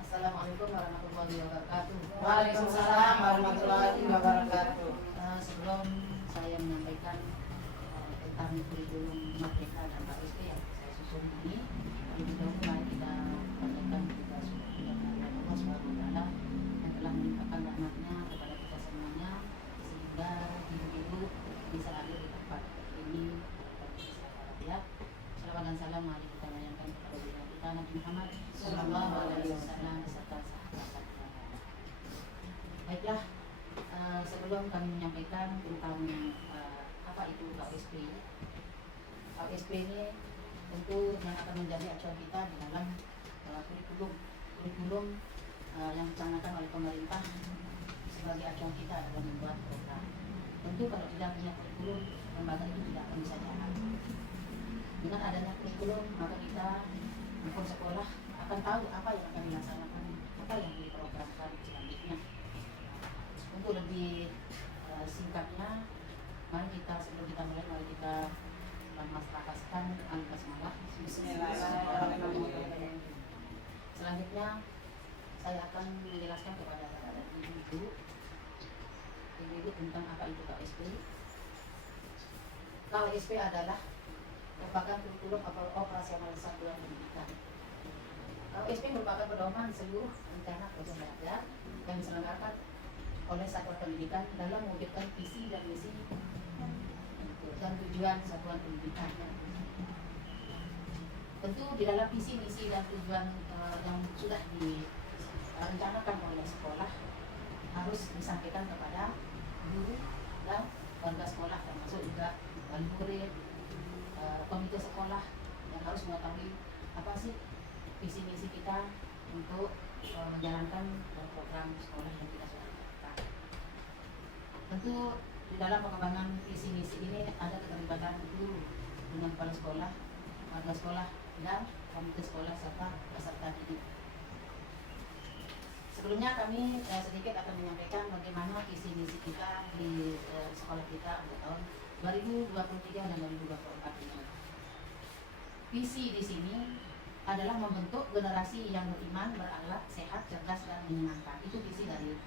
Assalamualaikum warahmatullahi wabarakatuh. Waalaikumsalam warahmatullahi wabarakatuh. Sebelum saya menyampaikan tentang kurikulum Merdeka dan KSP yang saya susun ini, lebih dahulu mari kita panjatkan kita syukur kepada Allah Subhanahu wa taala yang telah melimpahkan rahmatnya kepada kita semuanya sehingga hidup bisa hadir di tempat ini ya. Salawat dan salam mari kita layangkan kepada kita Nabi Muhammad sallallahu alaihi wasallam beserta sahabat-sahabatnya. Baiklah, sebelum kami menyampaikan tentang apa itu KSP. KSP ini tentu yang akan menjadi acuan kita di dalam kurikulum yang dicanangkan oleh pemerintah sebagai acuan kita dalam membuat program. Tentu kalau tidak punya kurikulum, lembaga itu tidak akan bisa jalan. Dengan adanya kurikulum, maka kita maupun sekolah akan tahu apa yang akan dilaksanakan, apa yang diprogramkan selanjutnya. Untuk lebih singkatnya, mari kita sebelum kita mulai, mari kita memasrakaskan al-basmalah. Bismillahirrahmanirrahim. Selanjutnya saya akan menjelaskan kepada ibu-ibu tentang apa itu KSP. KSP adalah merupakan kurikulum operasional satuan pendidikan. KSP merupakan pedoman seluruh rencana program belajar yang diselenggarakan oleh satuan pendidikan dalam mewujudkan visi dan misi dan tujuan satuan pendidikan. Tentu di dalam visi, misi dan tujuan yang sudah direncanakan oleh sekolah harus disampaikan kepada guru dan warga sekolah, termasuk juga wali murid, komite sekolah yang harus mengetahui apa sih visi misi kita untuk menjalankan program sekolah yang kita sudah lakukan. Tentu di dalam pengembangan visi misi ini ada keterlibatan guru dengan kepala sekolah, warga sekolah dan komite sekolah serta peserta didik. Sebelumnya kami sedikit akan menyampaikan bagaimana visi misi kita di sekolah kita untuk tahun 2023 dan 2024 ini. Visi di sini adalah membentuk generasi yang beriman, berakhlak, sehat, cerdas dan menyenangkan. Itu visi dari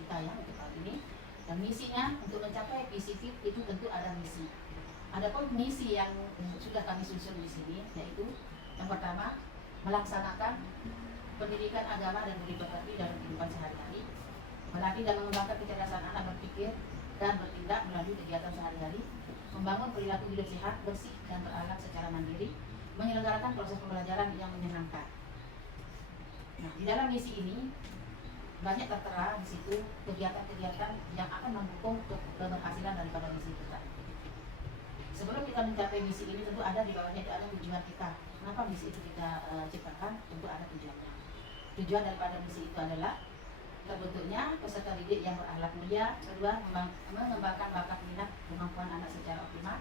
kita ya untuk tahun ini. Dan misinya untuk mencapai visi itu tentu ada misi. Adapun misi yang sudah kami susun di sini yaitu yang pertama melaksanakan pendidikan agama dan budi pekerti dalam kehidupan sehari-hari, melatih dan mengembangkan kecerdasan anak berpikir dan bertindak melalui kegiatan sehari-hari, membangun perilaku hidup sehat, bersih dan berakhlak secara mandiri, menyelenggarakan proses pembelajaran yang menyenangkan. Nah, di dalam misi ini banyak tertera di situ kegiatan-kegiatan yang akan mendukung keberhasilan daripada misi kita. Sebelum kita mencapai misi ini tentu ada di bawahnya itu ada tujuan kita. Kenapa misi itu kita ciptakan? Tentu ada tujuannya. Tujuan daripada misi itu adalah terbentuknya peserta didik yang berakhlak mulia, kedua mengembangkan bakat minat kemampuan anak secara optimal,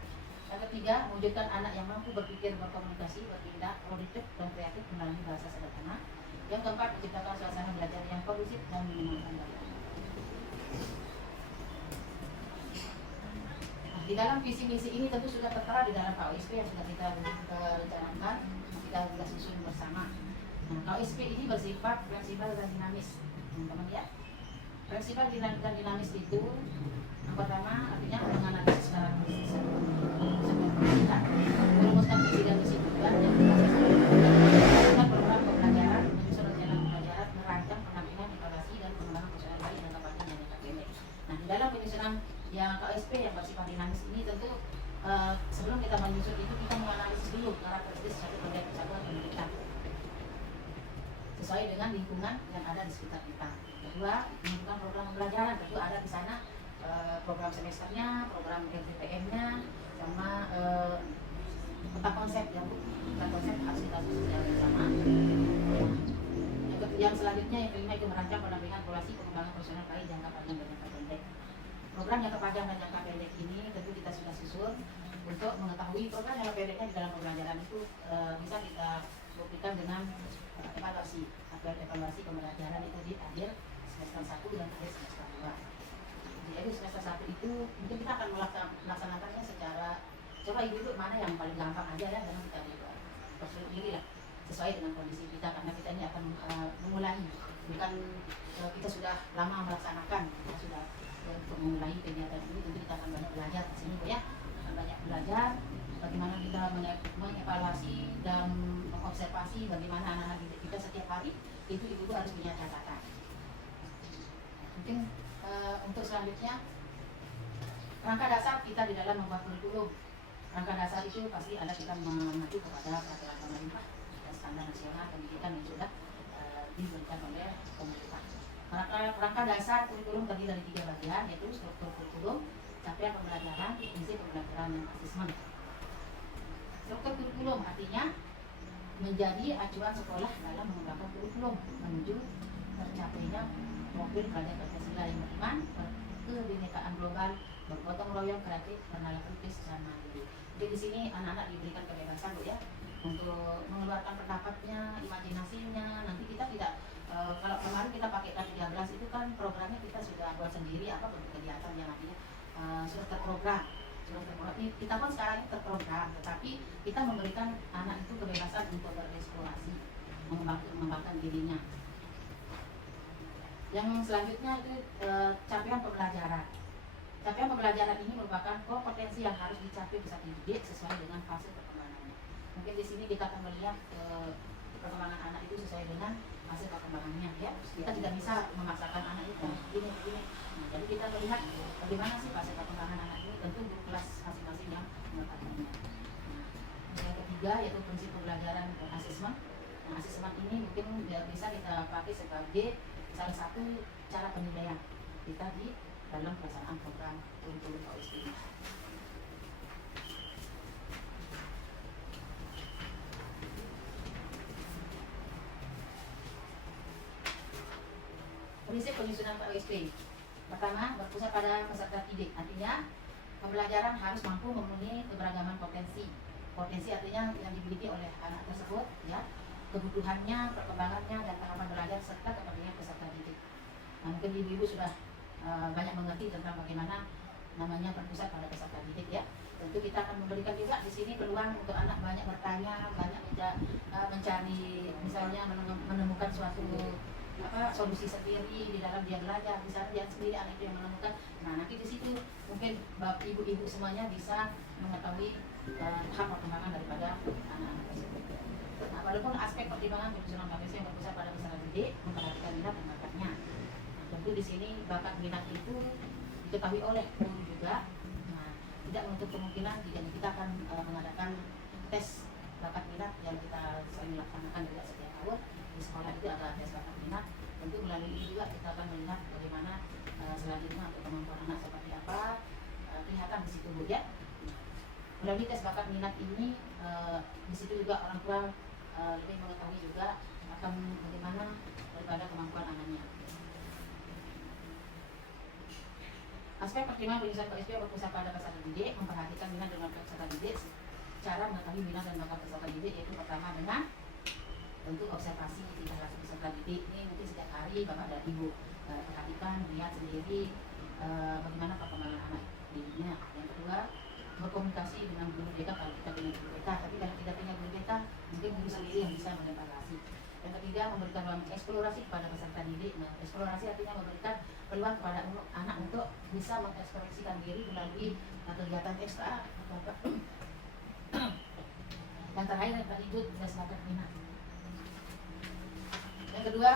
yang ketiga mewujudkan anak yang mampu berpikir, berkomunikasi, bertindak, produktif dan kreatif melalui bahasa sederhana, yang keempat menciptakan suasana belajar yang kondusif dan menyenangkan bagi anak. Di dalam visi misi ini tentu sudah tertera di dalam KSP yang sudah kita rencanakan, kita sudah susun bersama. Nah, KSP ini bersifat fleksibel dan dinamis, teman-teman ya. Fleksibel dan dinamis itu yang pertama artinya menganalisis secara merumuskan visi dan misi tujuan yang melakukan program pembelajaran, menyusun rencana pembelajaran, merancang penampilan, evaluasi dan pengembangan personal baik dan kapasitas dan jangka pendek. Nah, di dalam penyusunan yang KSP yang bersifat dinamis ini tentu sebelum kita menyusun itu kita menganalisis dulu karakteristik satu proyek kesatuan pendidikan sesuai dengan lingkungan yang ada di sekitar kita. Kedua, menentukan program pembelajaran, tentu ada di sana program semesternya, program LPPM-nya, sama peta konsep yang harus kita susun secara bersama. Yang selanjutnya yang kelima itu merancang pendampingan polisi pengembangan profesional baik jangka panjang dan jangka pendek. Program jangka panjang dan jangka pendek ini tentu kita sudah susun untuk mengetahui program jangka pendeknya di dalam pembelajaran itu bisa kita buktikan dengan evaluasi. Evaluasi pembelajaran itu di akhir semester 1 dan akhir semester 2. Di akhir semester 1 itu mungkin kita akan melaksanakannya secara coba ibu mana yang paling gampang aja ya, karena kita persulit diri lah sesuai dengan kondisi kita karena kita ini akan memulai akan kita sudah lama melaksanakan, kita sudah untuk memulai kegiatan ini tentu kita akan banyak belajar di sini Bu ya, akan banyak belajar bagaimana kita mengevaluasi dan mengobservasi bagaimana anak-anak didik kita setiap hari. Itu Ibu harus punya catatan. Mungkin untuk selanjutnya rangka dasar kita di dalam membuat kurikulum. Rangka dasar itu pasti ada kita mengacu kepada peraturan pemerintah dan standar nasional pendidikan yang sudah diberikan oleh pemerintah. Rangka dasar kurikulum terdiri dari 3 bagian, yaitu struktur kurikulum, capaian pembelajaran, prinsip pembelajaran dan asesmen. Struktur kurikulum artinya menjadi acuan sekolah dalam mengembangkan kurikulum menuju tercapainya profil pelajar Pancasila yang beriman, kebinekaan global, bergotong royong, kreatif, bernilai kritis dan mandiri. Jadi di sini anak-anak diberikan kebebasan Bu ya untuk mengeluarkan pendapatnya, imajinasinya. Nanti kita tidak kalau kemarin kita pakai K13 itu kan programnya kita sudah buat sendiri apa bentuk kegiatan yang nantinya sudah terprogram. Ini kita pun sekarang ini terprogram, tetapi kita memberikan anak itu kebebasan untuk bereksplorasi, mengembangkan dirinya. Yang selanjutnya itu capaian pembelajaran. Capaian pembelajaran ini merupakan kompetensi yang harus dicapai peserta didik sesuai dengan fase perkembangannya. Mungkin di sini kita akan melihat perkembangan anak itu sesuai dengan fase perkembangannya ya. Kita tidak bisa memaksakan anak itu begini. Nah, jadi kita melihat bagaimana sih fase perkembangan anak ini, tentu untuk kelas masing-masing yang mengetahuinya. Nah, yang ketiga yaitu prinsip pembelajaran dan asesmen. Nah, asesmen ini mungkin bisa kita pakai sebagai salah satu cara penilaian kita di dalam pelaksanaan program kurikulum OSP. Prinsip penyusunan OSP. Pertama, berpusat pada peserta didik. Artinya, pembelajaran harus mampu memenuhi keberagaman potensi. Potensi artinya yang dimiliki oleh anak tersebut, ya, kebutuhannya, perkembangannya, dan tahapan belajar serta kepentingan peserta didik. Nah, mungkin ibu-ibu sudah banyak mengerti tentang bagaimana namanya berpusat pada peserta didik ya. Tentu kita akan memberikan juga di sini peluang untuk anak banyak bertanya, banyak mencari, misalnya menemukan suatu solusi sendiri di dalam dia belajar, misalnya dia sendiri anak itu yang menemukan. Nah, nanti di situ mungkin ibu-ibu semuanya bisa mengetahui tahap perkembangan daripada anak-anak tersebut. Nah, walaupun aspek pertimbangan penyusunan KPC yang berpusat pada peserta didik memperhatikan minat dan bakatnya. Tentu di sini bakat minat itu diketahui oleh guru juga. Nah, tidak menutup kemungkinan jika kita akan mengadakan tes bakat minat yang kita sering laksanakan juga setiap tahun di sekolah itu ada tes bakat minat. Tentu melalui ini juga kita akan melihat bagaimana selanjutnya untuk kemampuan anak seperti apa, kelihatan di situ Bu ya. Melalui tes bakat minat ini di situ juga orang tua lebih mengetahui juga akan bagaimana daripada kemampuan anaknya. Aspek pertimbangan penyusunan KSP berpusat pada peserta didik, memperhatikan minat dengan peserta didik. Cara mengetahui minat dan bakat peserta didik yaitu pertama dengan tentu observasi tingkah laku peserta didik. Ini mungkin setiap hari Bapak dan Ibu perhatikan, lihat sendiri bagaimana perkembangan anak didiknya. Yang kedua, berkomunikasi dengan guru BK kalau kita punya guru BK, tapi kalau tidak punya guru BK mungkin guru sendiri yang bisa mengevaluasi. Yang ketiga, memberikan ruang eksplorasi kepada peserta didik. Nah, eksplorasi artinya memberikan peluang kepada anak untuk bisa mengekspresikan diri melalui kegiatan ekstra. Yang terakhir yang tadi itu tes bakat minat. Yang kedua,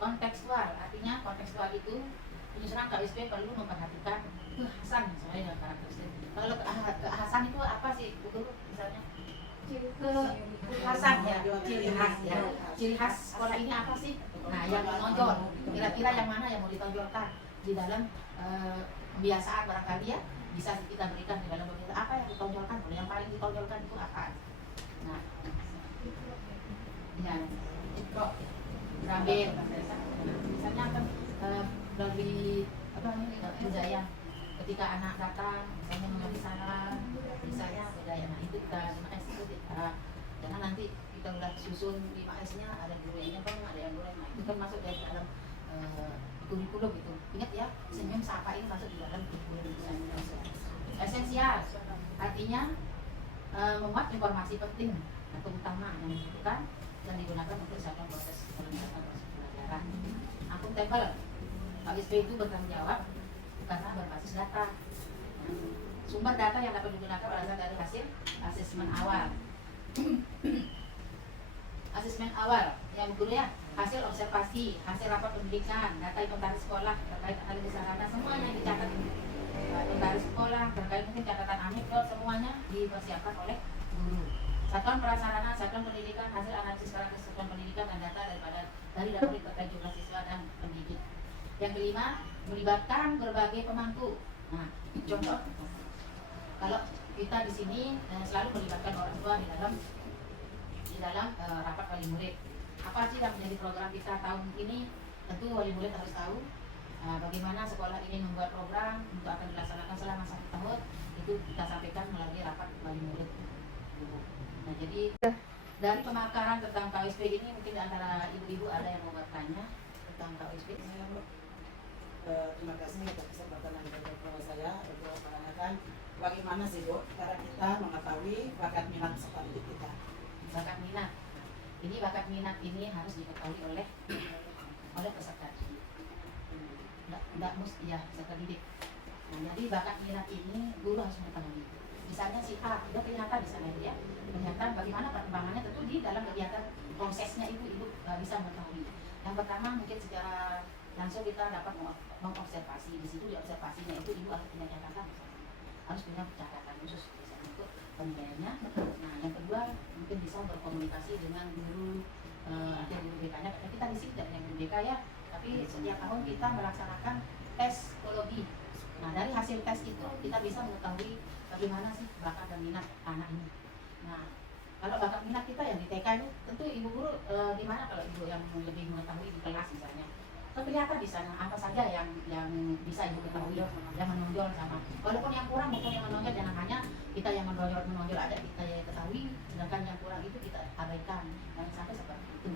kontekstual. Artinya kontekstual itu penyusunan KSP perlu memperhatikan kekhasan sesuai dengan karakteristik. Kalau kekhasan itu apa sih? Betul misalnya kekhasan ya, ciri khas ya. Ciri khas sekolah ini apa sih? Nah, yang menonjol. Kira-kira yang mana yang mau ditonjolkan di dalam pembiasaan barangkali ya? Bisa kita berikan di dalam pembiasaan apa yang ditonjolkan? Yang paling ditonjolkan itu apa? Nah, ya, kok Rabin, misalnya kan dari apa namanya budaya ketika anak datang misalnya memberi salam, misalnya budaya, nah itu kita 5S itu kita karena nanti kita udah susun 5S-nya ada budayanya bang, ada yang boleh, nah itu kan masuk dari dalam kurikulum itu. Ingat ya, senyum sapa ini masuk di dalam kurikulum itu. Esensial artinya memuat informasi penting atau utama yang dibutuhkan dan digunakan untuk satuan proses penyelenggaraan proses pembelajaran. Akuntabel, KSP itu bertanggung jawab karena berbasis data. Sumber data yang dapat digunakan berasal dari hasil asesmen awal. Asesmen awal yang guru ya, hasil observasi, hasil rapat pendidikan, data inventaris sekolah terkait analisis sarana, semuanya dicatat. Inventaris sekolah terkait mungkin catatan anekdot, semuanya dipersiapkan oleh guru. Satuan prasarana, satuan pendidikan, hasil analisis karakter satuan pendidikan dan data dari data terkait jumlah siswa dan pendidik. Yang kelima, melibatkan berbagai pemangku. Nah, contoh, kalau kita di sini selalu melibatkan orang tua di dalam rapat wali murid. Apa sih yang menjadi program kita tahun ini? Tentu wali murid harus tahu bagaimana sekolah ini membuat program untuk akan dilaksanakan selama 1 tahun. Itu kita sampaikan melalui rapat wali murid. Nah, jadi dari pemakaran tentang KSP ini mungkin di antara ibu-ibu ada yang mau bertanya tentang KSP? Terima kasih atas kesempatan yang diberikan saya untuk menanyakan bagaimana sih Bu cara kita mengetahui bakat minat sekolah kita. Bakat minat. Ini bakat minat ini harus diketahui oleh peserta didik. Enggak mesti ya peserta didik. Nah, jadi bakat minat ini guru harus mengetahui. Misalnya si A, dia kelihatan di sana ya, kelihatan bagaimana perkembangannya, tentu di dalam kegiatan prosesnya ibu bisa mengetahui. Yang pertama mungkin secara langsung kita dapat mengobservasi. Di situ di observasinya itu ibu harus punya catatan, harus punya catatan khusus misalnya untuk penilaiannya. Nah, yang kedua mungkin bisa berkomunikasi dengan guru atau guru BK-nya. Kita di sini tidak hanya guru BK ya, tapi setiap tahun kita melaksanakan tes psikologi. Nah, dari hasil tes itu kita bisa mengetahui bagaimana sih bakat dan minat anak ini. Nah, kalau bakat minat kita yang di TK itu tentu ibu guru gimana kalau ibu yang lebih mengetahui di kelas misalnya. Kelihatan di sana apa saja yang bisa ibu ketahui, yang menonjol sama. Walaupun yang kurang maupun yang menonjol, jangan hanya kita yang menonjol ada kita yang ketahui, sedangkan yang kurang itu kita abaikan. Jangan sampai seperti itu.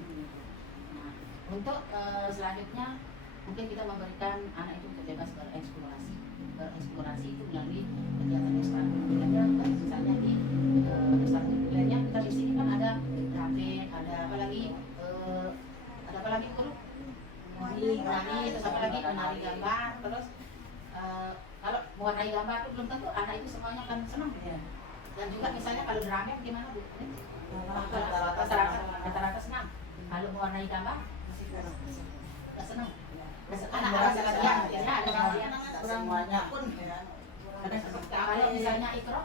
Nah, untuk selanjutnya mungkin kita memberikan anak itu bebas bereksplorasi. Bereksplorasi itu melalui kegiatan ekstrakurikulernya, misalnya di ekstrakurikulernya kita di sini kan ada drafting, ada apa lagi guru? Menari, terus apa lagi menari gambar, terus kalau mewarnai gambar itu belum tentu anak itu semuanya kan senang ya. Dan juga misalnya kalau drama gimana Bu? Rata-rata senang. Kalau mewarnai gambar nggak senang. Anak-anak sekalian ya ada kalian semuanya pun ya. Kalau misalnya ikro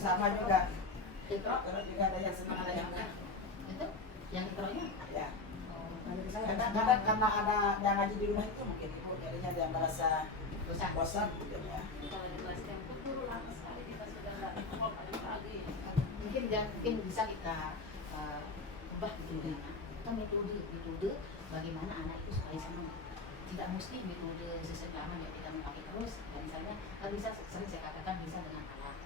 Sama juga. Ikro juga ada yang senang ada yang enggak. itu yang ikronya Ya. Kadang-kadang karena ada yang ngaji di rumah itu mungkin ibu jadinya dia merasa bosan gitu ya. Mungkin bisa kita ubah metodenya atau metode bagaimana anak itu supaya senang. Tidak mesti metode sesegama yang kita memakai terus. Dan misalnya kan bisa sering saya katakan bisa dengan alat,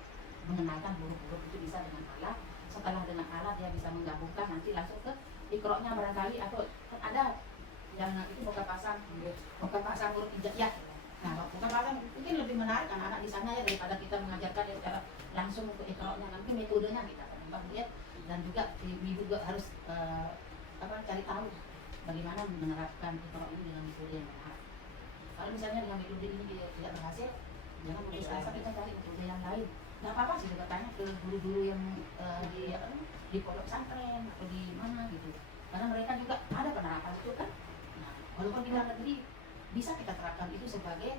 mengenalkan huruf-huruf itu bisa dengan alat. Setelah dengan alat dia bisa menggabungkan nanti langsung ke ikroknya barangkali, atau ada yang itu bukan pasang huruf hijaiyah. Nah, bukan pasang mungkin lebih menarik anak-anak di sana ya daripada kita mengajarkan dia secara langsung untuk ikroknya. Nanti metodenya kita akan lihat, dan juga ibu juga harus cari tahu bagaimana menerapkan ikrok ini dengan metode yang benar. Kalau misalnya dengan metode ini tidak berhasil, jangan putus asa, kita cari metode yang lain. Nggak apa-apa sih bertanya ke guru-guru yang di pondok pesantren atau di mana gitu, karena mereka juga ada penerapan itu kan. Nah, walaupun di luar negeri bisa kita terapkan itu sebagai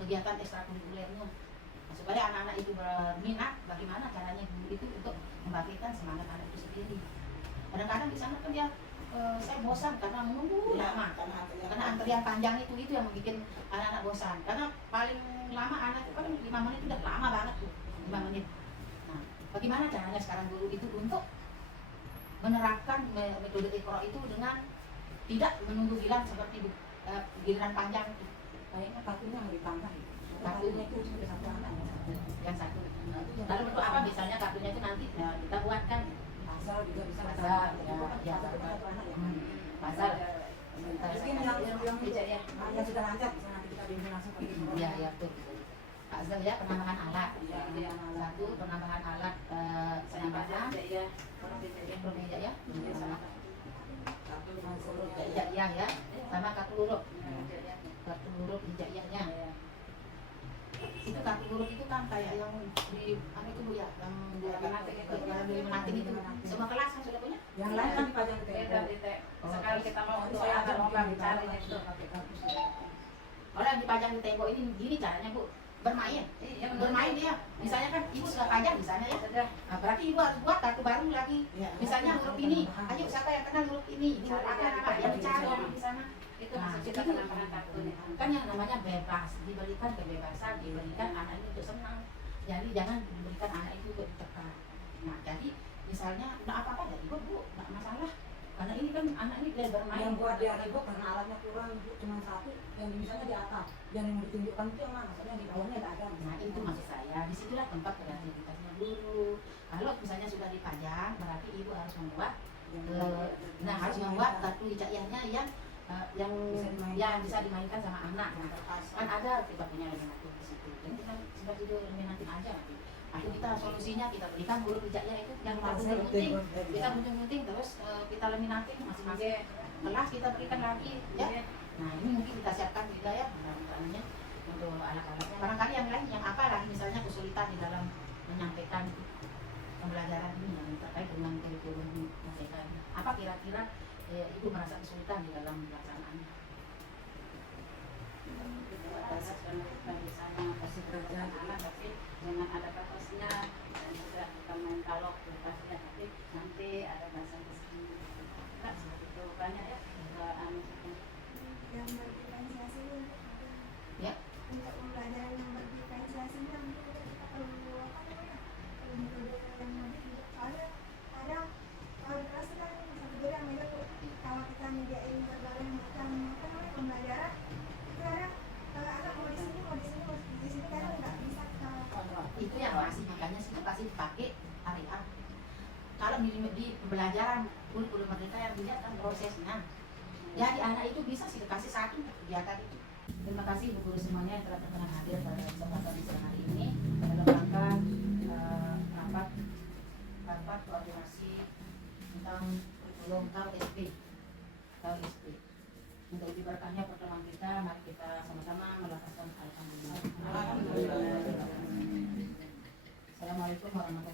kegiatan ekstrakurikulernya, nah, supaya anak-anak itu berminat. Bagaimana caranya guru itu untuk membangkitkan semangat anak itu sendiri. Kadang-kadang di sana kan dia saya bosan karena menunggu lama, karena antrian panjang itu yang membuat anak-anak bosan. Karena paling lama anak itu paling 5 menit, udah lama banget tuh 5 menit. Nah, bagaimana caranya sekarang guru itu untuk menerapkan metode ikro itu dengan tidak menunggu giliran seperti giliran panjang itu. Kayaknya kartunya harus ditambah. Kartunya itu sudah satu anak yang satu. Lalu untuk apa misalnya kartunya itu nanti kita buatkan Pasal juga bisa pasal pasal mungkin yang sudah lancar bisa nanti kita bimbing langsung ke ya betul. puzzle ya, penambahan alat. Iya. Satu penambahan alat penambahan meja ya, Satu huruf hijaiyah ya, sama kartu huruf hijaiyahnya. Itu kartu huruf itu kan kayak yang di apa itu Bu ya, yang di menating itu. Semua kelas kan sudah punya? yang lain kan dipajang di tembok. Sekarang kita mau untuk Saya agar akan orang bikin cari pakai itu. kartus. Orang dipajang di tembok ini gini caranya Bu, bermain. Bermain dia. Misalnya kan ibu sudah pajang misalnya ya. Sudah. Nah, berarti ibu harus buat kartu baru lagi. Iya. Misalnya huruf ini, ayo siapa yang kenal huruf ini? Huruf apa yang dicari di sana? Itu Nah, maksud kita itu penambahan kartunya. kan yang namanya bebas, diberikan kebebasan, diberikan anak itu untuk senang. Jadi jangan diberikan anak itu untuk ditekan. Nah, jadi misalnya nggak apa-apa jadi Bu, nggak masalah. Karena ini kan anak ini belajar bermain. Yang buat dia ribut karena alatnya kurang, Bu, cuma satu, yang misalnya di atas, yang mau ditunjukkan itu yang mana, soalnya di bawahnya nggak ada. Nah itu maksud saya, disitulah tempat kreativitasnya guru. Kalau misalnya sudah dipajang, berarti ibu harus membuat, harus membuat kartu hijaiyahnya yang bisa dimainkan sama anak. Nah, kan ada kita punya eliminatif di situ. Jadi kita sudah video eliminatif aja nanti. Nanti kita solusinya kita berikan huruf hijaiyah itu yang gunting, kita gunting terus kita eliminatif masing-masing kelas kita berikan lagi ya. Nah ini mungkin kita siapkan juga ya alatnya untuk alat-alatnya. Barangkali yang lain yang apa lagi misalnya kesulitan di dalam menyampaikan pembelajaran ini yang terkait dengan kurikulum mereka. Apa kira-kira ibu merasa kesulitan di dalam pelaksanaannya? Atas penelitian di sana kasih kerjaan anak tapi dengan ada kertasnya dan juga kita main kalok kertasnya tapi nanti ada bahasa kesini nah, seperti itu banyak ya yang berdiferensiasi Ya. untuk pembelajaran yang berdiferensiasi mungkin kita perlu apa namanya metode yang lebih juga soalnya kadang kalau di kelas kita satu guru yang beda tuh kalau kita media berbagai macam apa namanya pembelajaran itu kadang anak mau di sini mau di sini kadang nggak bisa Itu yang pasti makanya sih pasti dipakai area. Kalau di pembelajaran kurikulum merdeka yang dilihat kan prosesnya. Jadi anak itu bisa sih dikasih satu kegiatan itu. Terima kasih Bu Guru semuanya yang telah berkenan hadir pada kesempatan siang hari ini dalam rangka rapat koordinasi tentang kurikulum KUSP. Untuk lebih berkahnya pertemuan kita, mari kita sama-sama melafazkan alhamdulillah. Assalamualaikum warahmatullahi wabarakatuh.